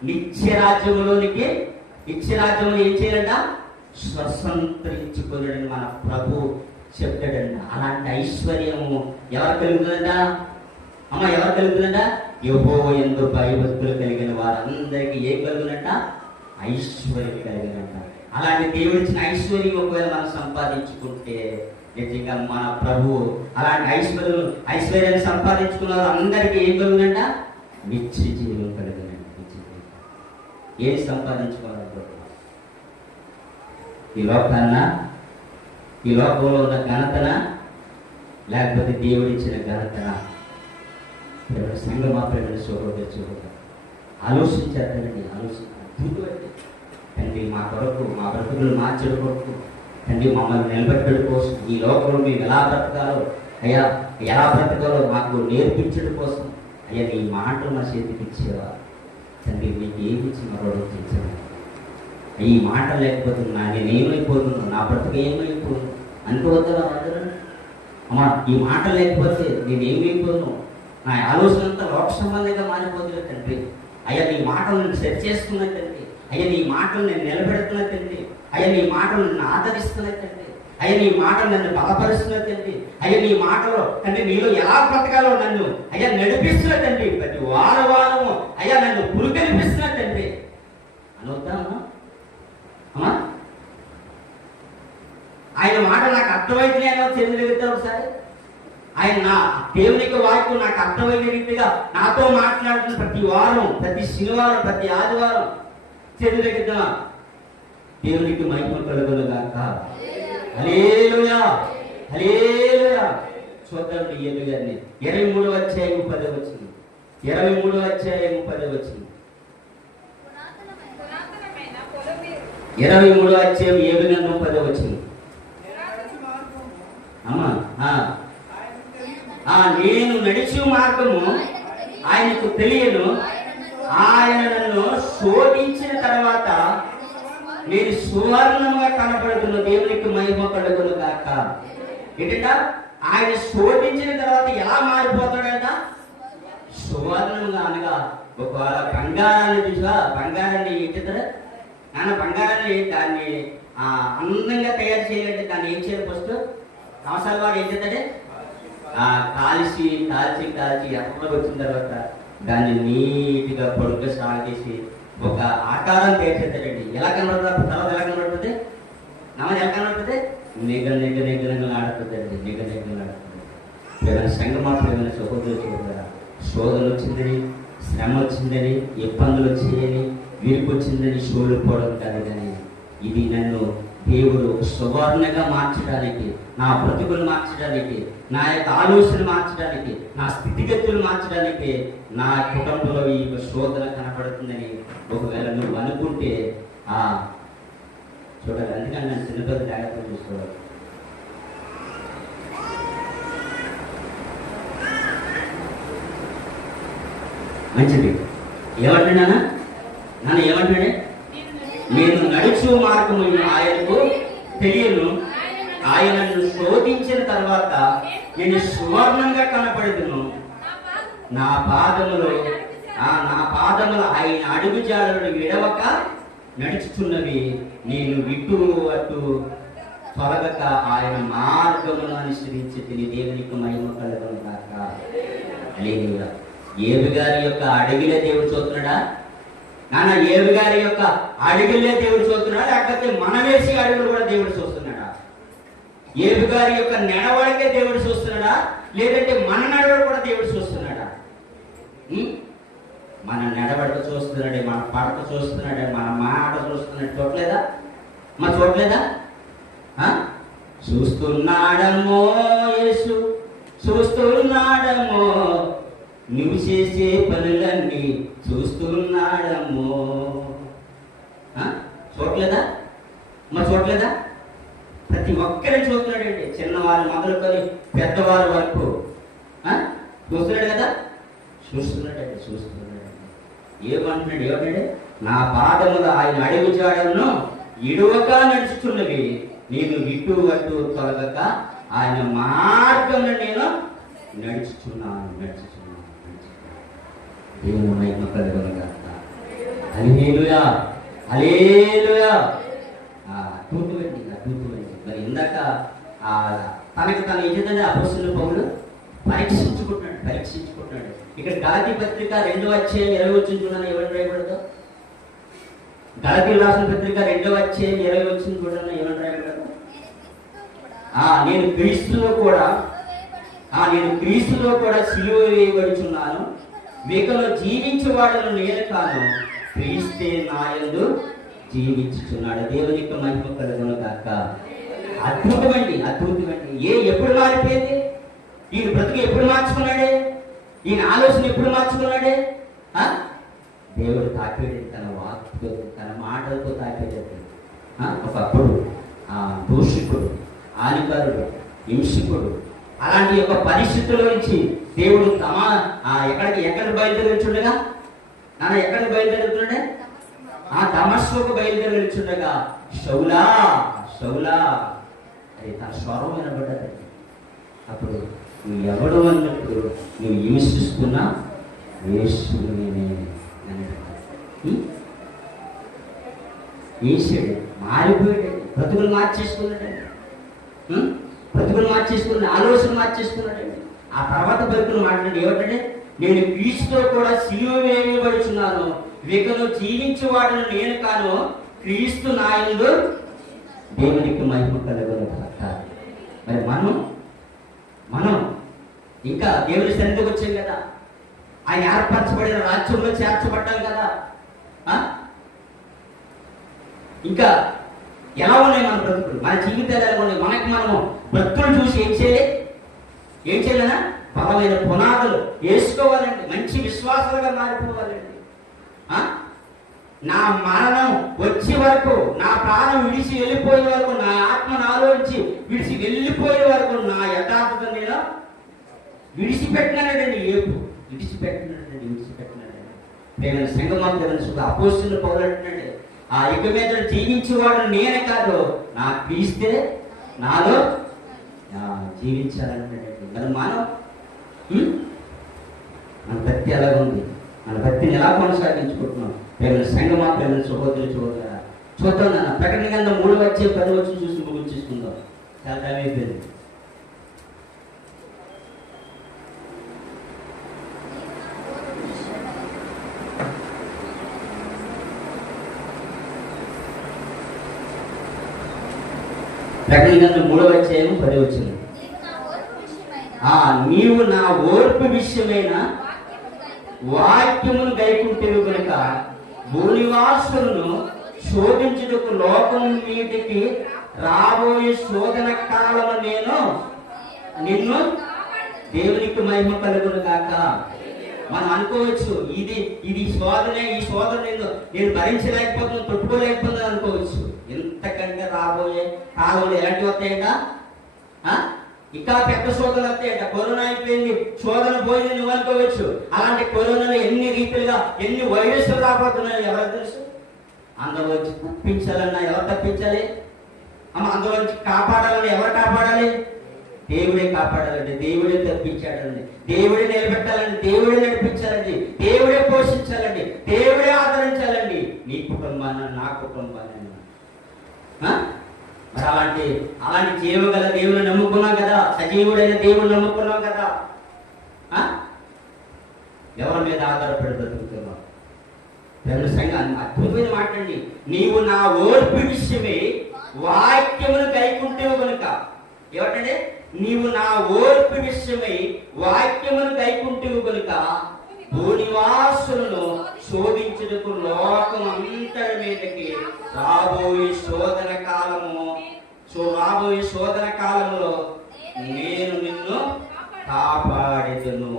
నిత్యరాజ్యములో ఏం చేయాలంట? స్వతంత్రించుకోలేడని మన ప్రభు చెప్తాడంట. అలాంటి ఐశ్వర్యము ఎవరు కలుగుతుందంట? అమ్మ ఎవరు కలుగుతుందంట? యెహోవా యందు భయభక్తులు కలిగిన వారందరికీ ఏం కలుగునంట? ఐశ్వర్యం కలిగినంట. అలాంటి దేవుడిచ్చిన ఐశ్వర్యం ఒకవేళ మనం సంపాదించుకుంటే నిజంగా మన ప్రభు అలాంటి ఐశ్వర్యాన్ని సంపాదించుకున్న అందరికీ ఏం కలుగునంట? నిత్య జీవం కలిగినంట. ఏం సంపాదించుకోవాలంటే ఈ లోకంలో ఉన్న ఘనతన, లేకపోతే దేవుడిచ్చిన ఘనతన? సంఘమా, ప్రేమ సోదరుడు ఆలోచించారండి. తండ్రి మా కొరకు, మా బ్రతుకులు మార్చడం కొరకు, తండ్రి మమ్మల్ని నిలబెట్టడం కోసం, ఈ లోకంలో మేము ఎలా బ్రతకాలో మాకు నేర్పించడం కోసం అయ్యా నీ మాటలు మా చేతికి ఇచ్చేవా తండ్రి? మీకు ఏమి ఇచ్చి మరో తెచ్చాను? ఈ మాట లేకపోతే నేనేమైపోతున్నాను, నా బ్రతుకు ఏమైపోను అనుకోవద్దా? అమ్మా, ఈ మాట లేకపోతే నేనేమైపోను, నా ఆలోచన అంతా లోక సంబంధంగా మారిపోతుంది తండ్రి. అయ్యా నీ మాటలు నేను సెట్ చేసుకున్నా తండ్రి. అయ్యా నీ మాటలు నేను నిలబెడుతున్నా తండ్రి. అయ్యా నీ మాటలు నన్ను ఆదరిస్తున్నా తండ్రి. అయ్యా నీ మాటలు నన్ను బలపరుస్తున్నా తండ్రి. అయ్యా నీ మాటలో తండ్రి నీలో ఎలా బ్రతకాలో నన్ను అయ్యా నడిపిస్తున్నా తండ్రి. ప్రతి వారము అయ్యా నన్ను పురుగనిపిస్తున్నా తండ్రి అనొద్దామా? అమ్మా, ఆయన మాట నాకు అర్థమైంది అనో తెలియగలుగుతారు ఒకసారి. ఆయన నా దేవునికి వాక్యం నాకు అర్థమైన రీతిగా నాతో మాట్లాడుతున్న ప్రతి వారం, ప్రతి శనివారం, ప్రతి ఆదివారం తెలియగలుగుతున్నా. దేవునికి మహిమ కలుగును గాక. హల్లెలూయా, హల్లెలూయా. చూద్దాం యేలు గారిని 23వ అధ్యాయం 10వ వచనం. 23వ అధ్యాయం 10వ వచనం. 23వ అధ్యాయం 7-10వ వచనం. అమ్మా, నేను నడిచే మార్గము ఆయనకు తెలియను, ఆయన నన్ను శోధించిన తర్వాత నేను సువర్ణంగా కనపడుతున్న. దేవునికి మహిమ కలుగును గాక. ఏంటంట? ఆయన శోధించిన తర్వాత ఎలా మారిపోతాడంట? సువర్ణంగా. అనగా ఒక బంగారాన్ని చూసా, బంగారాన్ని ఏం చేస్తాడు నాన్న? బంగారాన్ని దాన్ని అందంగా తయారు చేయాలంటే దాన్ని ఏం చేయాలి? ఫస్ట్ సంవత్సరాల వాడు ఏం చేస్తాడే? కాల్చి ఎప్పటికి వచ్చిన తర్వాత దాన్ని నీట్గా పొడుగ్గా సాగేసి ఒక ఆకారం తయారు. ఎలా కనబడుతుంది? తర్వాత ఎలా కనబడుతుంది? నమ్మని ఎలా కనబడుతుంది? నిగ ఆడుతుందండి. నిగ ఆడుతుంది. ఏదైనా సంగమా, ఏదైనా సహోదరు శోధన వచ్చిందని, శ్రమ వచ్చిందని, ఇబ్బందులు వచ్చాయని, వీరికి వచ్చిందని సోలిపోవడం కాదు. కానీ ఇది నన్ను దేవుడు సువర్ణగా మార్చడానికి, నా బ్రతుకులు మార్చడానికి, నా యొక్క ఆలోచన మార్చడానికి, నా స్థితిగతులు మార్చడానికి నా కుటుంబంలో ఈ శోధన కనపడుతుందని ఒకవేళ నువ్వు అనుకుంటే చూడాలి. అందుకని నన్ను చిన్నపిల్లలు జాగ్రత్తగా చూసుకోవాలి. మంచిది. ఏమంటున్నానా? నన్ను ఏమంటున్నాడే? నేను నడుచు మార్గము ఆయనకు తెలియను, ఆయనను శోధించిన తర్వాత నేను సువర్ణంగా కనపడుతును. నా పాదములు ఆయన అడుగు జాడలను విడవక నడుచుతున్నవి. నేను ఇటు అటు తొలగక ఆయన మార్గమును అనుసరించి తిని. దేవునికి మహిమ కలుగును గాక. హల్లెలూయా. ఏబు గారి యొక్క అడుగులే దేవుడు చూస్తున్నాడా? నాన్న, ఏబు గారి యొక్క అడుగులే దేవుడు చూస్తున్నాడా? లేకపోతే మనం వేసి అడుగులు కూడా దేవుడు చూస్తున్నాడా? ఏబు గారి యొక్క నడవడికే దేవుడు చూస్తున్నాడా? లేదంటే మన నడవడి కూడా దేవుడు చూస్తున్నాడా? మన నడవడిక చూస్తున్నాడే, మన పడక చూస్తున్నాడే, మన మాట చూస్తున్నాడు. చూడలేదా? చూడలేదా? చూస్తున్నాడమ్మో యేసు, చూస్తున్నాడమ్మో నువ్వు చేసే పనులన్నీ చూస్తున్నాడమ్మో. చూడలేదా? చూడలేదా? ప్రతి ఒక్కరిని చూస్తున్నాడండి. చిన్నవారు మొదలుకొని పెద్దవారి వరకు చూస్తున్నాడు కదా. చూస్తున్నాడండి. ఏమంటున్నాడు? నా పాదములు ఆయన అడుగు జాడలను ఇడువక నడుచుతున్నవి. నేను ఇటు అటు తొలగక ఆయన మార్గంలో నేను నడుచుచున్నాను. దేవుని మహిమ కలుగును గాక. హల్లెలూయా, హల్లెలూయా. అద్భుతమండి. మరి ఇందాక తనకు తను ఏం చేద్దాడు? అపోస్తలుడైన పౌలు పరీక్షించుకుంటున్నాడు. ఇక్కడ గలతీ పత్రిక 2వ అధ్యాయం 20 వచ్చిన చూడండి. ఎవరు రాయబడదు? గలతీ రాసిన పత్రిక 2వ అధ్యాయం 20 వచ్చిన చూడండి. ఎవరు రాయబడదు? నేను క్రీస్తులో కూడా సిలువ వేయబడుచున్నాను. మీకలో జీవించేవాడను నేను కాను, క్రీస్తే నాయందు జీవించుచున్నాడు. దేవునికి మహిమ కలుగును గాక. అద్భుతమండి. ఎప్పుడు మారిపోయింది? ఈయన బ్రతుకు ఎప్పుడు మార్చుకున్నాడే? ఈయన ఆలోచన ఎప్పుడు మార్చుకున్నాడే? దేవుడు తాకేది తన వాక్తో, తన మాటలతో తాకేది. ఒకప్పుడు దూషికుడు, హానికరుడు, హింసకుడు, అలాంటి యొక్క పరిస్థితుల నుంచి దేవుడు ఎక్కడికి బయలుదేరుచుండగా? నాన్న ఎక్కడికి బయలుదేరుతుండే? దమస్కుకు బయలుదేరుచుండగా షౌలా అది తన స్వరం వినబడ్డది. అప్పుడు నువ్వు ఎవడు అన్నట్టు నువ్వు హింసిస్తున్నా యేసుని వేసాడు. మారిపోయాడు. బ్రతుకులు మార్చేసుకున్నాడండి. ఆలోచన మార్చేసుకున్నాడండి. ఆ తర్వాత బ్రతుకులు మాట్లాడి ఏమంటే, నేను క్రీస్తుతో కూడా సిలువ వేయబడుచున్నాను, వీకను జీవించేవాడను నేను కాను, క్రీస్తు నాయందు. దేవునికి మహిమ కలుగును గాక. మరి మనం ఇంకా దేవుని సన్నిధికి వచ్చాం కదా. ఆయన ఏర్పరచబడిన రాజ్యంలో చేర్చబడ్డాం కదా. ఇంకా ఎలా ఉన్నాయి మన బ్రతుకులు, మన జీవితాలు ఎలా ఉన్నాయి? మనము బ్రతుకులు చూసి ఏం చేయాలన్నా బలమైన పునాదులు వేసుకోవాలండి. మంచి విశ్వాసాలుగా మారిపోవాలండి. నా మరణం వచ్చే వరకు, నా ప్రాణం విడిచి వెళ్ళిపోయే వరకు, నా ఆత్మను ఆలోచించి విడిచి వెళ్ళిపోయే వరకు నా యథార్థత నేను విడిచిపెట్టినాడండి. విడిచిపెట్టినాడండి. నేను సంగమం తెలుసు అపోస్తుల పౌలు అంటున్నాడు, ఆ యుగ మీద జీవించేవాడు నేనే కాదు, నా క్రీస్తే నాలో జీవించాలంటున్నాడు. మరి మన భక్తి ఎలాగ ఉంది? మన భక్తిని ఎలా కొనసాగించుకుంటున్నాం? ప్రేమ సంగమా, ప్రేమ సహోదరు చూడరా చూద్దాం. నాన్న ప్రకటన గ్రంథం 3:10 చూసి ముగించేసుకుందాం. చాలా టైం అయిపోయింది. ప్రకటన గ్రంథం 3:10 నీవు నా ఓర్పు విషయమైన వాక్యమును గైకుంటేవి కనుక భూనివాసులను శోధించుటకు లోకం మీదికి రాబోయే శోధన కాలము నేను నిన్ను దేవునికి మహిమ కలుగును కాక. మనం అనుకోవచ్చు ఇది శోధనే, ఈ శోధన నేను భరించలేకపోతున్నాను, తొట్టుకోలేకపోతున్నాను అనుకోవచ్చు. ఎంతకంటే రాబోయే కాలంలో ఎలాంటివి వస్తాయంట? ఇంకా పెద్ద శోధనలు వస్తాయంట. కరోనా అయిపోయింది, శోధన పోయింది నువ్వు అనుకోవచ్చు. అలాంటి కరోనాలో ఎన్ని రీతిలుగా ఎన్ని వైరస్లు రాబోతున్నాయి ఎవరికి తెలుసు? అందులోంచి తప్పించాలన్నా ఎవరు తప్పించాలి? అందులోంచి కాపాడాలని ఎవరు కాపాడాలి? దేవుడే కాపాడాలండి, దేవుడే తప్పించాడండి, దేవుడే నిలబెట్టాలండి, దేవుడే నడిపించాలండి, దేవుడే పోషించాలండి, దేవుడే ఆదరించాలండి. నీ కుటుంబాన్ని, నా కుటుంబాన్ని. మరి అలాంటి జీవగల దేవుని నమ్ముకున్నాం కదా, సజీవుడైన దేవుని నమ్ముకున్నాం కదా. ఎవరి మీద ఆధారపడి బ్రతుకుతున్నాం? అద్భుతమైన మాటండి. నీవు నా ఓర్పు విషయమే వాక్యమును గైకుంటేవు కనుక. ఏమంటే నీవు నా ఓర్పు విషయమై వాక్యమును గైకుంటేవు కనుక భూనివాసులను శోధించుటకు లోకం అంతటి మీదకి రాబోయే శోధన కాలములో నేను నిన్ను కాపాడెదను.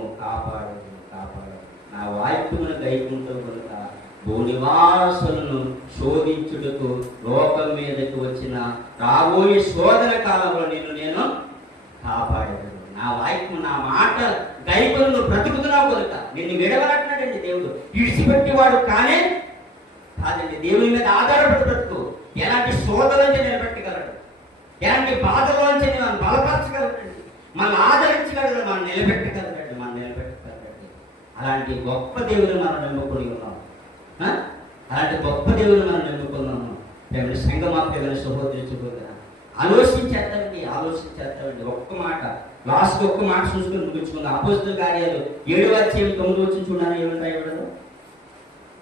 నా వాక్యమును గైకుంటూ కనుక భూనివాసులను శోధించుటకు లోకం మీదకి వచ్చిన రాబోయే శోధన కాలంలో నేను కాపాడేదను. నా వాక్యం, నా మాట గైకులు నువ్వు బ్రతుకుతున్నావు కనుక నిన్ను విడవలంటున్నాడండి దేవుడు. విడిచిపెట్టేవాడు కాదండి. దేవుని మీద ఆధారపడి బ్రతుకు. ఎలాంటి శోధనలోంచి నిలబెట్టగలడు, ఎలాంటి బాధలోంచి మనం బలపరచగలడండి, మనం ఆదరించగలడు, మనం నిలబెట్టగలడండి. అలాంటి గొప్ప దేవుని మనం నమ్ముకుని ఉన్నాం. అలాంటి గొప్ప దేవుని మనం నమ్ముకున్నాము. ప్రేమ సంగమా, ప్రేమ సహోదరి ఆలోచించేస్తామండి. ఒక్క మాట, లాస్ట్ ఒక్క మాట చూసుకుని ముగించుకుందాం. అపోస్తలుల కార్యాలు 7వ అధ్యాయం 9 వచ్చిన చూడాలి. ఏమంటారు ఎవరు?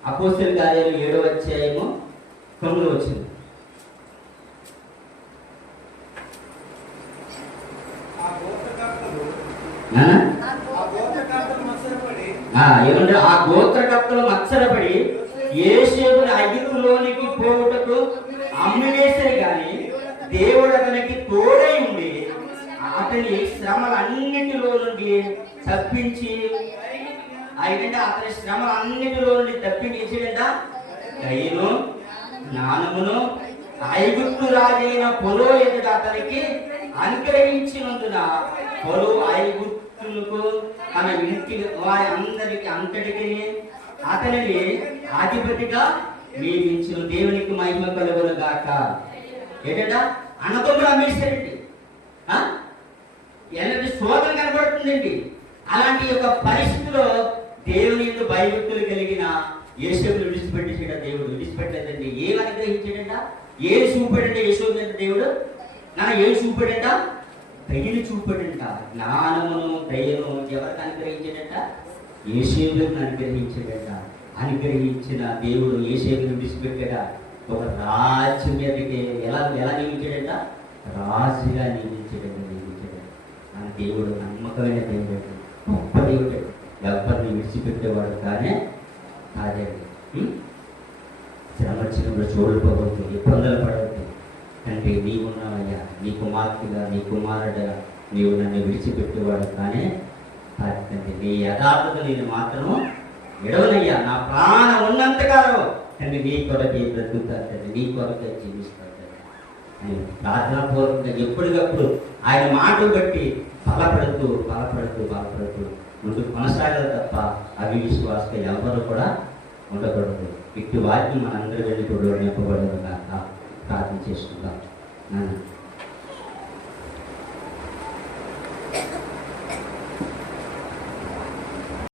అపోస్తలుల కార్యాలు 7వ అధ్యాయము 9 వచ్చింది. ఏమంటే ఆ గోత్రకర్తలు మత్సరపడి యేసేపుని అగ్నిలోనికి పోవుటకు అమ్మివేశారు, కానీ దేవుడు అతనికి తోడై ఉండి అతని శ్రమలన్నిటిలో నుండి తప్పించి అతని శ్రమలన్నిటిలో నుండి తప్పించేదంట దయను జ్ఞానమును ఐగుప్తు రాజైన ఫరో ఎదుట అతనికి అనుగ్రహించినందున ఫరో ఐగుప్తులకు తన ఇంటి వారి అందరికి అంతటికి అతనిని అధిపతిగా నియమించిన. దేవునికి మహిమ కలుగును గాక. ఏంటంట? అన్నదమ్ముడు అమ్మేశారండి. ఎలాంటి శోధన కనబడుతుందండి. అలాంటి యొక్క పరిస్థితిలో దేవుని యొక్క భయభక్తులు కలిగిన యేసేపును విడిచిపెట్టేసాడ దేవుడు. విడిచిపెట్టలేదండి. ఏం అనుగ్రహించాడంట? ఏం చూపాడంటే యేసేపు మీద దేవుడు? ఏం చూపాడంట? దయను చూపాడంట. జ్ఞానమును దయను ఎవరికి అనుగ్రహించాడంట? యేసేపును అనుగ్రహించాడంట. అనుగ్రహించిన దేవుడు యేసేపును విడిచిపెట్టాడా? ఒక రాజు మీదకి ఎలా నియమించాడంట? రాజుగా నియమించాడంట. మన దేవుడు నమ్మకమైన దేవుడు, గొప్ప దేవుడు. ఎవరిని విడిచిపెట్టేవాడు కాదండి. శ్రమ వచ్చినప్పుడు చూడకపోవద్దు, ఇబ్బందులు పడవద్దు. తండ్రి నీవున్నావయ్యా, నీ కుమార్తెగా నీ కుమారుడుగా నీవు నన్ను విడిచిపెట్టేవాడు కానీ తండ్రి నీ యథార్థత నేను మాత్రము ఎడవనయ్యా, నా ప్రాణం ఉన్నంతకాలం తండ్రి నీ కొరకే బ్రతుకుతారు తండ్రి, నీ కొరకే జీవిస్తారు తండ్రి అని ప్రార్థనాపూర్వకంగా ఎప్పటికప్పుడు ఆయన మాటలు బట్టి బలపడుతూ ముందుకు కొనసాగాలి తప్ప అవిశ్వాసంగా ఎవరు కూడా ఉండకూడదు. ఇటు వాటిని మనందరూ వెళ్ళి కూడా నింపబడదు కాక ప్రార్థన చేసుకుందాం.